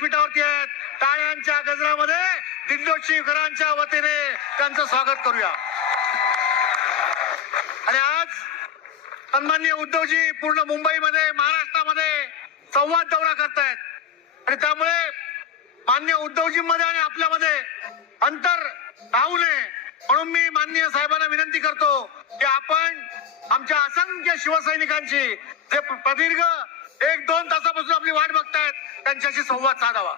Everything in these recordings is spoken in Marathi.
व्यासपीठावरती आहेत. टाळ्यांच्या गजरामध्ये दिग्दोशीकरांच्या वतीने त्यांचं स्वागत करूया. आणि आज सन्मान्य उद्धवजी पूर्ण मुंबईमध्ये महाराष्ट्रामध्ये संवाद दौरा करतायत. आणि त्यामुळे मान्य उद्धवजींमध्ये आणि आपल्यामध्ये अंतर राहू नये. म्हणून मी माननीय साहेबांना विनंती करतो की आपण आमच्या असंख्य शिवसैनिकांची जे प्रदीर्घ एक दोन तासापासून आपली वाट बघतायत त्यांच्याशी संवाद साधावा.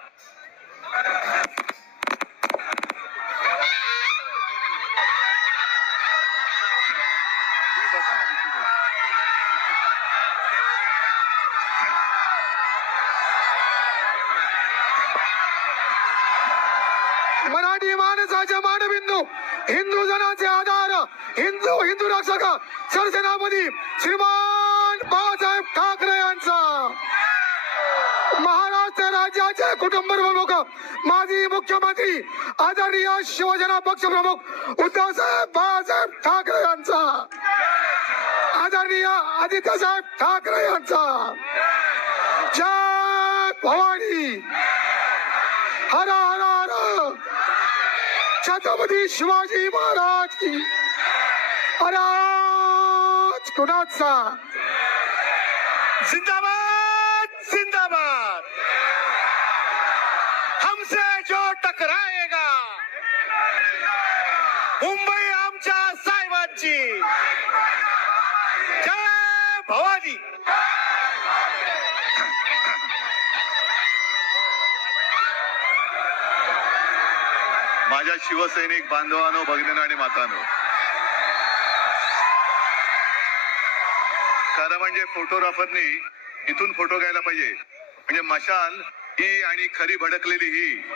मराठी माणसाचे मानबिंदू हिंदू जनाचे आधार हिंदू हिंदू रक्षक सरसेनापती श्रीमान बाळासाहेब ठाकरे यांचा महाराष्ट्र राज्याचे कुटुंब प्रमुख माजी मुख्यमंत्री आदरणीय शिवसेना पक्ष प्रमुख उद्धवसाहेब बाळासाहेब ठाकरे यांचा. आदरणीय आदित्यसाहेब ठाकरे यांचा. जय भवानी. हर हर हर. छत्रपती शिवाजी महाराज की. अराज कुणाचा? जिंदाबाद जिंदाबाद हमसे जो टकराएगा मुंबई आमच्या साहेबांची. जय भवानी. माझ्या शिवसैनिक बांधवानो भगिनीनो आणि मातानो. खरं म्हणजे फोटोग्राफरनी इथून फोटो घ्यायला पाहिजे. म्हणजे मशाल ही आणि खरी भडकलेली ही.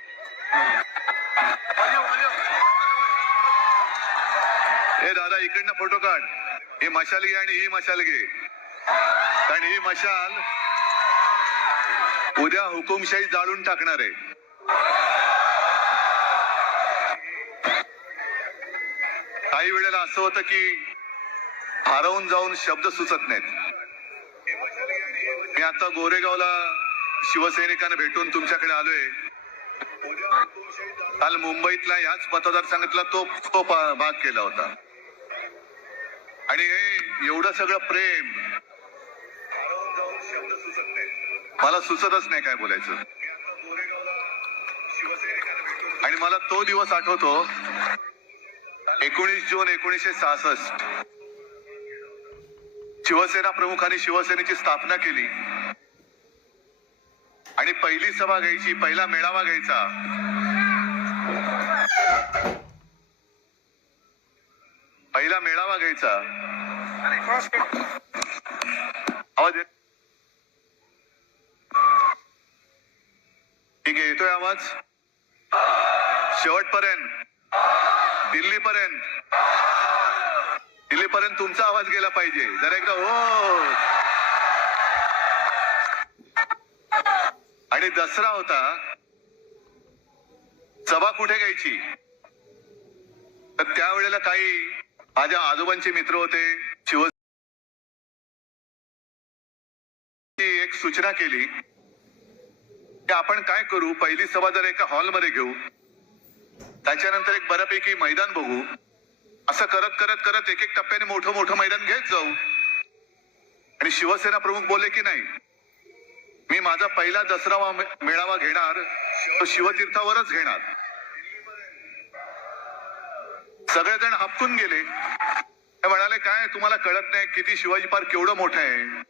हे दादा इकडनं फोटो काढ. ही मशाल घे आणि ही मशाल घे कारण ही मशाल उद्या हुकुमशाही जाळून टाकणार आहे. काही वेळेला असं होतं की हरवून जाऊन शब्द सुचत नाहीत. मी आता गोरेगावला शिवसैनिकांना भेटून तुमच्याकडे आलोय. काल मुंबईतला याच मतदारसंघातला तो तो भाग केला होता. आणि हे एवढं सगळं प्रेम. मला सुचतच नाही काय बोलायचं. आणि मला तो दिवस आठवतो एकोणीस जून एकोणीसशे सहासष्ट. शिवसेना प्रमुखांनी शिवसेनेची स्थापना केली. आणि पहिली सभा घ्यायची पहिला मेळावा घ्यायचा. पहिला मेळावा घ्यायचा. आवाज ठीक आहे येतोय आवाज? शेवटपर्यंत. दिल्लीपर्यंत. दिल्लीपर्यंत तुमचा आवाज गेला पाहिजे. जरा एकदा हो आणि दसरा होता सभा कुठे घ्यायची? तर त्यावेळेला काही माझ्या आजोबांचे मित्र होते शिव एक सूचना केली की आपण काय करू पहिली सभा जर एका हॉलमध्ये घेऊ त्याच्यानंतर एक बऱ्यापैकी मैदान बघू असं करत करत करत एक एक टप्प्याने मोठं मोठं मैदान घेत जाऊ. आणि शिवसेना प्रमुख बोलले की नाही मी माझा पहिला दसरा मेळावा घेणार तो शिवतीर्थावरच घेणार. सगळेजण हापकून गेले. म्हणाले काय तुम्हाला कळत नाही किती शिवाजी पार्क केवढं मोठं आहे?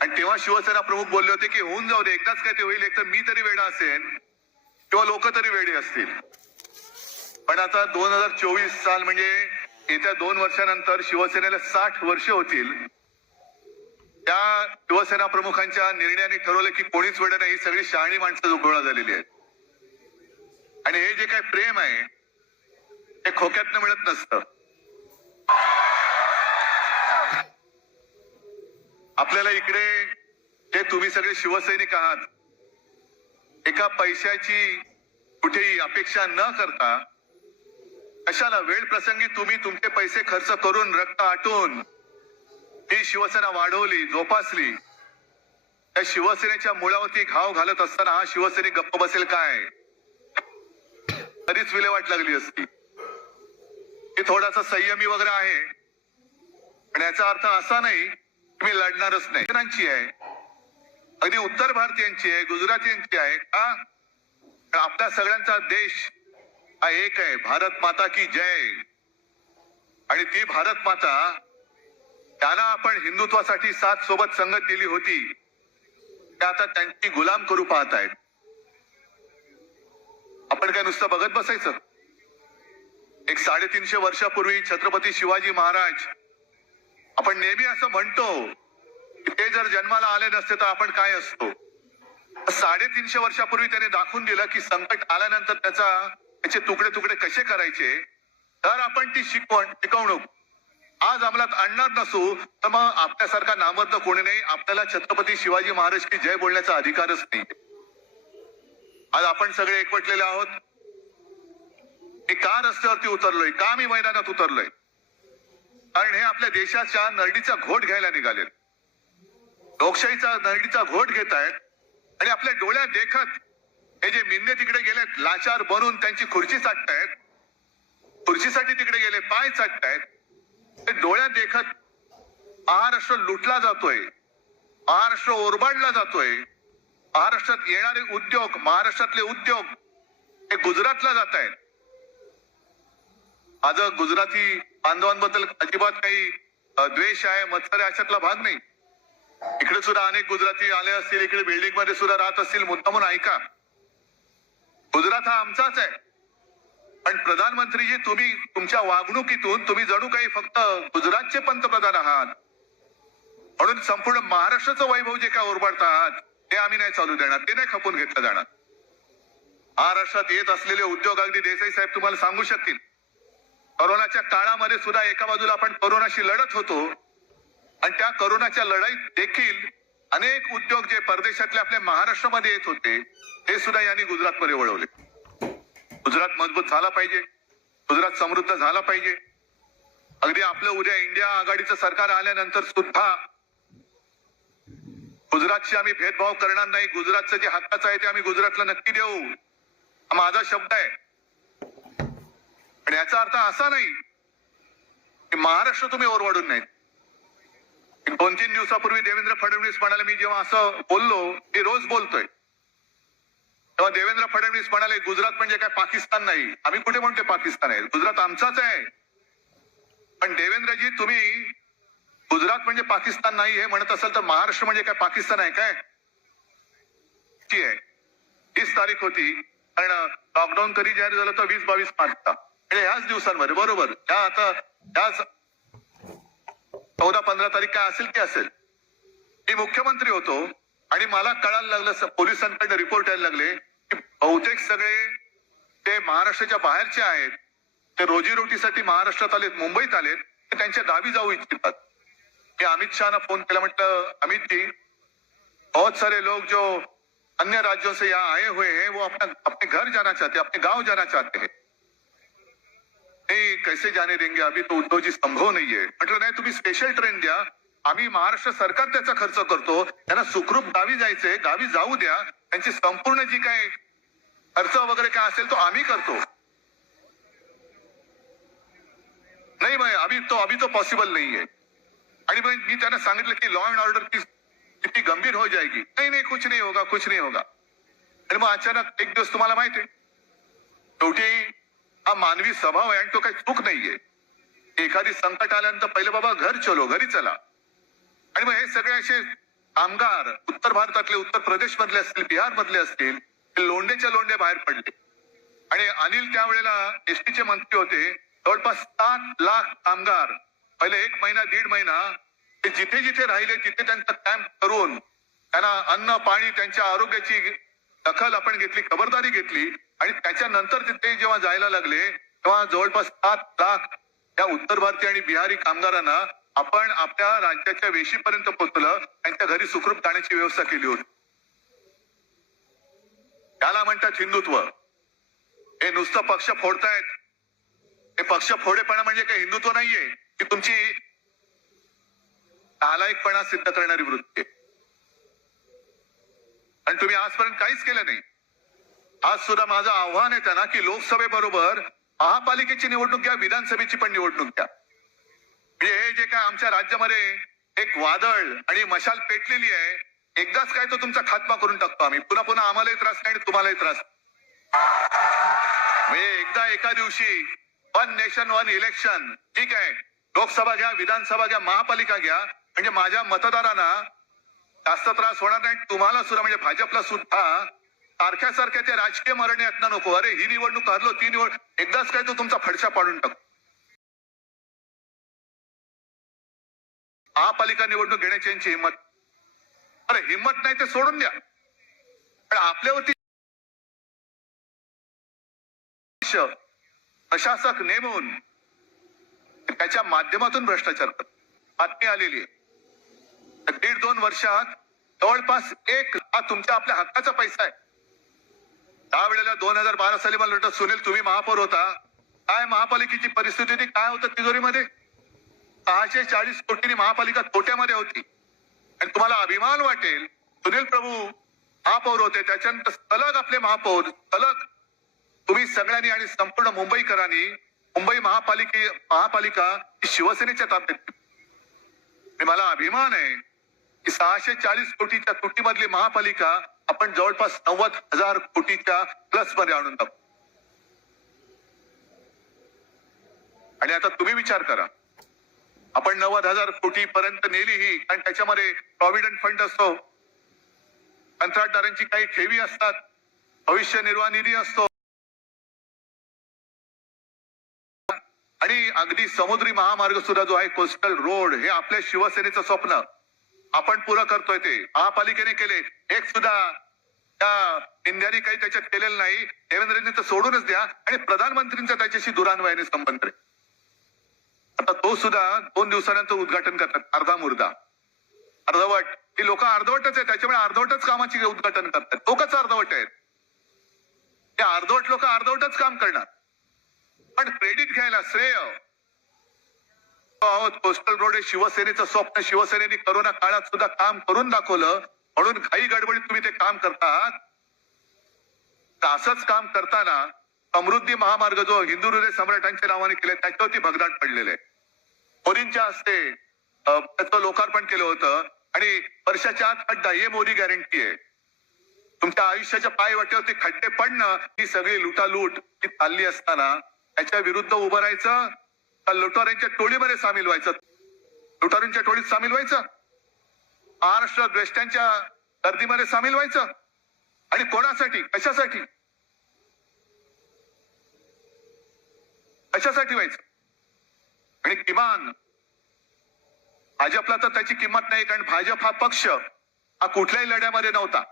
आणि तेव्हा शिवसेना प्रमुख बोलले होते की होऊन जाऊ दे एकदाच काय ते होईल एक तर मी तरी वेडा असेन किंवा लोक तरी वेडे असतील. पण आता दोन हजार चोवीस साल म्हणजे येत्या दोन वर्षानंतर शिवसेनेला साठ वर्ष होतील. त्या शिवसेना प्रमुखांच्या निर्णयाने ठरवलं की कोणीच वेळ नाही सगळी शहाणी माणसं गोळा झालेली आहेत. आणि हे जे काय प्रेम आहे ते खोक्यातनं मिळत नसतं. आपल्याला इकडे जे तुम्ही सगळे शिवसैनिक आहात एका पैशाची कुठेही अपेक्षा न करता कशाला वेळ प्रसंगी तुम्ही तुमचे पैसे खर्च करून रक्त आटून ही शिवसेना वाढवली जोपासली. त्या शिवसेनेच्या मुळावरती घाव घालत असताना हा शिवसैनिक गप्प बसेल काय? तरीच विल्हेवाट लागली असती. हे थोडासा संयमी वगैरे आहे. पण याचा अर्थ असा नाही की मी लढणारच नाही. आहे. अगदी उत्तर भारतीयांची आहे गुजरातीयांची आहे का? कारण आपल्या सगळ्यांचा देश हा एक आहे. भारत माता की जय. आणि ती भारत माता त्यांना आपण हिंदुत्वासाठी साथ सोबत संगत दिली होती. ते आता त्यांची गुलाम करू पाहत आहेत. आपण काय नुसतं बघत बसायचं? एक साडेतीनशे वर्षापूर्वी छत्रपती शिवाजी महाराज आपण नेहमी असं म्हणतो ते जर जन्माला आले नसते तर आपण काय असतो? साडेतीनशे वर्षापूर्वी त्याने दाखवून दिलं की संकट आल्यानंतर त्याचा त्याचे तुकडे तुकडे कसे करायचे? तर आपण ती शिकवण शिकवणूक आज अंमलात आणणार नसू तर मग आपल्यासारखा नामर्द कोणी नाही आपल्याला छत्रपती शिवाजी महाराज की जय बोलण्याचा अधिकारच नाही. आज आपण सगळे एकवटलेले आहोत. हे का रस्त्यावरती उतरलोय? का मी मैदानात उतरलोय? कारण हे आपल्या देशाच्या नरडीचा घोट घ्यायला निघाले लोकशाहीचा नरडीचा घोट घेत आहेत. आणि आपल्या डोळ्यात देखत हे जे मिन्ने तिकडे गेलेत लाचार बनून त्यांची खुर्ची चाटतायत खुर्चीसाठी तिकडे गेले पाय चाटतायत डोळ्यात देखत महाराष्ट्र लुटला जातोय महाराष्ट्र ओरबाडला जातोय महाराष्ट्रात येणारे उद्योग महाराष्ट्रातले उद्योग हे गुजरातला जात आहेत माझं गुजराती बांधवांबद्दल अजिबात काही द्वेष आहे मत्सर अशातला भाग नाही. इकडे सुद्धा अनेक गुजराती आले असतील इकडे बिल्डिंगमध्ये सुद्धा राहत असतील मुद्दा म्हणून ऐका. गुजरात हा आमचाच आहे. पण प्रधानमंत्रीजी तुम्ही तुमच्या वागणुकीतून तुम्ही जणू काही फक्त गुजरातचे पंतप्रधान आहात. म्हणून संपूर्ण महाराष्ट्राचं वैभव जे काय ओरबाडत आहात ते आम्ही नाही चालू देणार ते नाही खपून घेतलं जाणार. महाराष्ट्रात येत असलेले उद्योग अगदी देसाई साहेब तुम्हाला सांगू शकतील. कोरोनाच्या काळामध्ये सुद्धा एका बाजूला आपण कोरोनाशी लढत होतो. आणि त्या करोनाच्या लढाईत देखील अनेक उद्योग जे परदेशातले आपल्या महाराष्ट्रामध्ये येत होते ते सुद्धा यांनी गुजरातमध्ये वळवले. गुजरात मजबूत झाला पाहिजे. गुजरात समृद्ध झाला पाहिजे. अगदी आपलं उद्या इंडिया आघाडीचं सरकार आल्यानंतर सुद्धा गुजरातशी आम्ही भेदभाव करणार नाही. गुजरातचं जे हक्काचं आहे ते आम्ही गुजरातला नक्की देऊ. हा माझा शब्द आहे. पण याचा अर्थ असा नाही की महाराष्ट्र तुम्ही ओरवाडून नाही. दोन तीन दिवसापूर्वी देवेंद्र फडणवीस म्हणाले मी जेव्हा असं बोललो मी रोज बोलतोय. तेव्हा देवेंद्र फडणवीस म्हणाले गुजरात म्हणजे काय? पाकिस्तान नाही. आम्ही कुठे म्हणतोय पाकिस्तान आहे? गुजरात आमचाच आहे. पण देवेंद्रजी तुम्ही गुजरात म्हणजे पाकिस्तान नाही हे म्हणत असाल तर महाराष्ट्र म्हणजे काय? पाकिस्तान आहे काय? ती आहे. तीस तारीख होती. कारण लॉकडाऊन कधी जाहीर झालं तर वीस बावीस मार्चचा म्हणजे ह्याच दिवसांमध्ये बरोबर. त्या आता ह्याच चौदा पंधरा तारीख काय असेल की असेल. मी मुख्यमंत्री होतो आणि मला कळायला लागलं पोलिसांकडे रिपोर्ट यायला लागले. बहुतेक सगळे ते महाराष्ट्राच्या बाहेरचे आहेत ते रोजीरोटीसाठी महाराष्ट्रात आलेत मुंबईत आलेत ते त्यांच्या गावी जाऊ इच्छितात. मी अमित शहाना फोन केला म्हटलं अमित जी बहुत सारे लोग जो अन्य राज्यों से यहाँ आए हुए हैं वो अपना अपने घर जाना चाहते हैं अपने गांव जाना चाहते हैं। नहीं कैसे जाने देंगे? अभी तो उद्धव जी संभव नाहीये म्हटलं नाही तुम्ही स्पेशल ट्रेन द्या. आम्ही महाराष्ट्र सरकार त्याचा खर्च करतो. त्यांना सुखरूप गावी जायचंय गावी जाऊ द्या. त्यांची संपूर्ण जी काय खर्च वगैरे काय असेल तो आम्ही करतो. नाही भाई अभी तो अभी तो पॉसिबल नाही आहे आणि भाई मी त्यांना सांगितलं की लॉ अँड ऑर्डर की किती गंभीर हो जाएगी. नाही नाही कुछ नहीं होगा कुछ नहीं होगा. आणि मग अचानक एक दिवस तुम्हाला माहिती आहे शेवटी हा मानवी स्वभाव आहे आणि तो काही चूक नाहीये. एखादी संकट आल्यानंतर पहिले बाबा घर चलो घरी चला. आणि मग हे सगळे असे कामगार उत्तर भारतातले उत्तर प्रदेश मधले असतील बिहार मधले असतील ते लोंडेच्या लोंडे बाहेर पडले. आणि अनिल त्यावेळेला एसटीचे मंत्री होते. जवळपास सात लाख कामगार पहिले एक महिना दीड महिना ते जिथे जिथे राहिले तिथे त्यांचा कॅम्प करून त्यांना अन्न पाणी त्यांच्या आरोग्याची दखल आपण घेतली खबरदारी घेतली. आणि त्याच्यानंतर तिथे जेव्हा जायला लागले तेव्हा जवळपास सात लाख त्या उत्तर भारतीय आणि बिहारी कामगारांना आपण आपल्या राज्याच्या वेशीपर्यंत पोहोचलं त्यांच्या घरी सुखरूप जाण्याची व्यवस्था केली होती. त्याला म्हणतात हिंदुत्व. हे नुसतं पक्ष फोडतायत. हे पक्ष फोडेपणा म्हणजे काही हिंदुत्व नाहीये. की तुमची नालायकपणा सिद्ध करणारी वृत्ती आहे. आणि तुम्ही आजपर्यंत काहीच केलं नाही. आज सुद्धा माझं आव्हान आहे त्यांना की लोकसभेबरोबर महापालिकेची निवडणूक घ्या विधानसभेची पण निवडणूक घ्या. म्हणजे हे जे काय आमच्या राज्यामध्ये एक वादळ आणि मशाल पेटलेली आहे एकदाच काय तो तुमचा खात्मा करून टाकतो आम्ही. पुन्हा पुन्हा आम्हालाही त्रास नाही आणि तुम्हालाही त्रास म्हणजे एकदा एका दिवशी वन नेशन वन इलेक्शन ठीक आहे. लोकसभा घ्या विधानसभा घ्या महापालिका घ्या. म्हणजे माझ्या मतदारांना जास्त त्रास होणार नाही. तुम्हाला सुद्धा म्हणजे भाजपला सुद्धा सारख्या सारख्या त्या राजकीय मरणे यातना नको. अरे ही निवडणूक हरलो ती निवड एकदाच काय तो तुमचा फडशा पाडून टाकतो. महापालिका निवडणूक घेण्याची यांची हिंमत. अरे हिंमत नाही ते सोडून द्या. पण आपल्यावरती प्रशासक नेमून त्याच्या माध्यमातून भ्रष्टाचार करत बातमी आलेली आहे. दीड दोन वर्षात जवळपास एक हा तुमच्या आपल्या हक्काचा पैसा आहे. त्यावेळेला दोन हजार बारा साली मला वाटतं सुनील तुम्ही महापौर होता. काय महापालिकेची परिस्थिती होती? काय होतं तिजोरीमध्ये? सहाशे चाळीस कोटींनी महापालिका तोट्यामध्ये होती. आणि तुम्हाला अभिमान वाटेल सुनील प्रभू महापौर होते. त्याच्यानंतर सलग आपले महापौर सलग तुम्ही सगळ्यांनी आणि संपूर्ण मुंबईकरांनी मुंबई महापालिके महापालिका ही शिवसेनेच्या ताब्यात मला अभिमान आहे की सहाशे चाळीस कोटीच्या तुटीमधली महापालिका आपण जवळपास नव्वद हजार कोटीच्या प्लसमध्ये आणून टाकू. आणि आता तुम्ही विचार करा. आपण नव्वद हजार कोटी पर्यंत नेली ही कारण त्याच्यामध्ये प्रॉव्हिडंट फंड असतो. कंत्राटदारांची काही ठेवी असतात. भविष्य निर्वाह निधी असतो. आणि अगदी समुद्री महामार्ग सुद्धा जो आहे कोस्टल रोड हे आपल्या शिवसेनेचं स्वप्न. आपण पुरं करतोय ते. महापालिकेने केले. एक सुद्धा त्या काही त्याच्यात केलेलं नाही. देवेंद्रजींनी तर सोडूनच द्या. आणि प्रधानमंत्रींचा त्याच्याशी दुरान्वयाने संबंध आहे. आता तो सुद्धा दोन दिवसानंतर उद्घाटन करतात अर्धा मुर्दा. अर्धवट. ती लोक अर्धवटच आहे त्याच्यामुळे अर्धवटच कामाची उद्घाटन करतात. लोकच अर्धवट आहेत. ते अर्धवट लोक अर्धवटच काम करणार. पण क्रेडिट घ्यायला श्रेय. आहोत कोस्टल रोड हे शिवसेनेचं स्वप्न. शिवसेनेने करोना काळात सुद्धा काम करून दाखवलं. म्हणून घाई गडबडीत तुम्ही ते काम करतात. तर असंच काम करताना समृद्धी महामार्ग जो हिंदू हृदय सम्राटांच्या नावाने केले त्याच्यावरती भगदाट पडलेले आहे. मोदींच्या हस्ते त्याचं लोकार्पण केलं होतं. आणि वर्षाच्या आत खड्डा हे मोदी गॅरंटी आहे. तुमच्या आयुष्याच्या पाय वाट्यावरती खड्डे पडणं ही सगळी लुटालूट ही चालली असताना त्याच्या विरुद्ध उभं राहायचं का लुटाऱ्यांच्या टोळीमध्ये सामील व्हायचं. लुटारूंच्या टोळीत सामील व्हायचं. महाराष्ट्र द्वेष्ट्यांच्या गर्दीमध्ये सामील व्हायचं. आणि कोणासाठी? कशासाठी? कशासाठी व्हायचं? आणि किमान भाजपला तर त्याची किंमत नाही कारण भाजप हा पक्ष हा कुठल्याही लढ्यामध्ये नव्हता.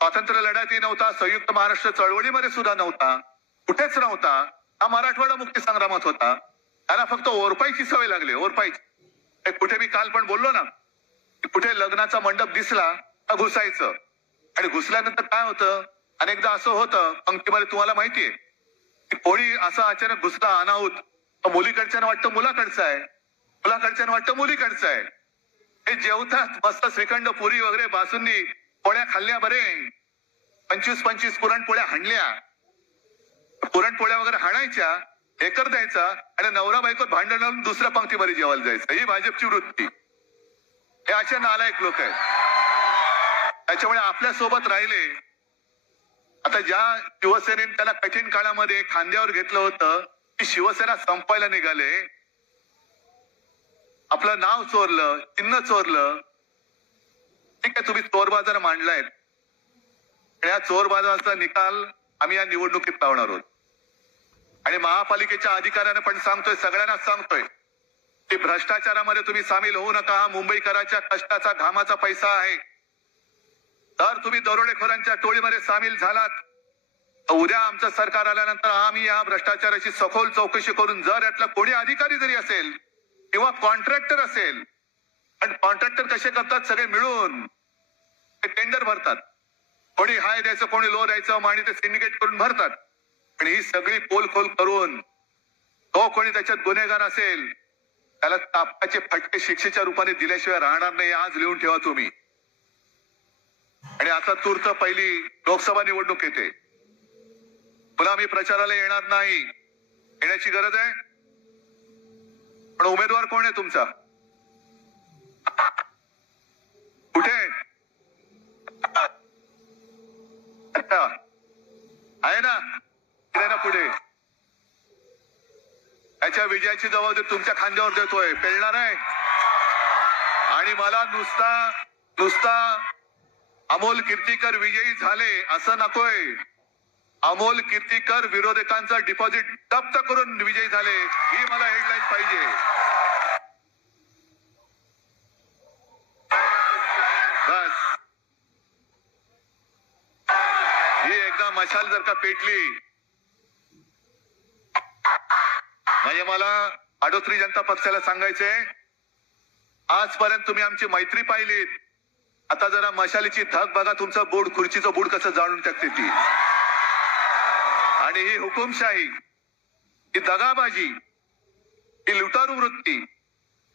स्वातंत्र्य लढ्यातही नव्हता संयुक्त महाराष्ट्र चळवळीमध्ये सुद्धा नव्हता कुठेच नव्हता. हा मराठवाडा मुक्ती संग्रामात होता. त्याला फक्त ओरपायची सवय लागली ओरपायची कुठे मी काल पण बोललो ना कुठे लग्नाचा मंडप दिसला का घुसायचं. आणि घुसल्यानंतर काय होतं? अनेकदा असं होतं पंक्तीमध्ये तुम्हाला माहितीये की कोणी असा अचानक घुसला अनाहूत मुलीकडच्यानं वाटतं मुलाकडचं आहे. मुलाकडच्यानं वाटतं मुलीकडचं आहे. हे जेवतात मस्त श्रीखंड पुरी वगैरे बासुंदी पोळ्या खाल्ल्या बरे. पंचवीस पंचवीस पुरणपोळ्या हाणल्या. पुरणपोळ्या वगैरे हाणायच्या एकर द्यायचा आणि नवरा बायको भांडण लावून दुसऱ्या पंक्तीमध्ये जेवायला जायचं. ही भाजपची वृत्ती. हे असे नालायक लोक आहेत. त्याच्यामुळे आपल्यासोबत राहिले. आता ज्या शिवसेनेने त्याला कठीण काळामध्ये खांद्यावर घेतलं होतं शिवसेना संपायला निघाले. आपलं नाव चोरलं चिन्ह चोरलं. ठीक आहे तुम्ही चोर बाजार मांडलाय या चोर बाजाराचा निकाल आम्ही या निवडणुकीत लावणार आहोत. आणि महापालिकेच्या अधिकाऱ्यांना पण सांगतोय सगळ्यांनाच सांगतोय. की भ्रष्टाचारामध्ये तुम्ही सामील होऊ नका. हा मुंबईकरांच्या कष्टाचा घामाचा पैसा आहे. तर तुम्ही दरोडेखोरांच्या टोळीमध्ये सामील झालात उद्या आमचं सरकार आल्यानंतर आम्ही या भ्रष्टाचाराची सखोल चौकशी करून जर यातला कोणी अधिकारी जरी असेल किंवा कॉन्ट्रॅक्टर असेल आणि कॉन्ट्रॅक्टर कसे करतात सगळे मिळून ते टेंडर भरतात. कोणी हाय द्यायचं कोणी लो द्यायचं आणि ते सिंडिकेट करून भरतात. आणि ही सगळी पोलखोल करून तो कोणी त्याच्यात गुन्हेगार असेल त्याला तापाचे फटके शिक्षेच्या रूपाने दिल्याशिवाय राहणार नाही आज लिहून ठेवा तुम्ही. आणि आता तूर्त पहिली लोकसभा निवडणूक येते. पुन्हा मी प्रचाराला येणार नाही. येण्याची गरज आहे? पण उमेदवार कोण आहे तुमचा? कुठे? आहे ना? ना पुढे याच्या विजयाची जबाबदारी तुमच्या खांद्यावर देतोय. पेलणार आहे. आणि मला नुसता नुसता अमोल कीर्तीकर विजयी झाले असं नकोय. अमोल कीर्तीकर विरोधकांचा डिपॉझिट जप्त करून विजयी झाले. ही मला हेडलाईन पाहिजे. बस. ही एकदा मशाल जर का पेटली म्हणजे मला आडोत्री जनता पक्षाला सांगायचंय आजपर्यंत तुम्ही आमची मैत्री पाहिलीत. आता जरा मशालीची धग बघा तुमचं बोर्ड खुर्चीचं बोर्ड कसं जाणून टाकते ती. आणि ही हुकुमशाही ही दगाबाजी ही लुटारू वृत्ती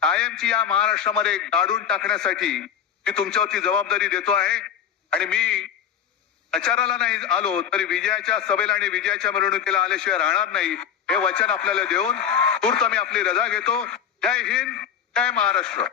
कायमची या महाराष्ट्रामध्ये गाडून टाकण्यासाठी मी तुमच्यावरती जबाबदारी देतो आहे. आणि मी प्रचाराला नाही आलो तरी विजयाच्या सभेला आणि विजयाच्या मिरवणुकीला आल्याशिवाय राहणार नाही हे वचन आपल्याला देऊन तूर्त मी आपली रजा घेतो. जय हिंद जय महाराष्ट्र.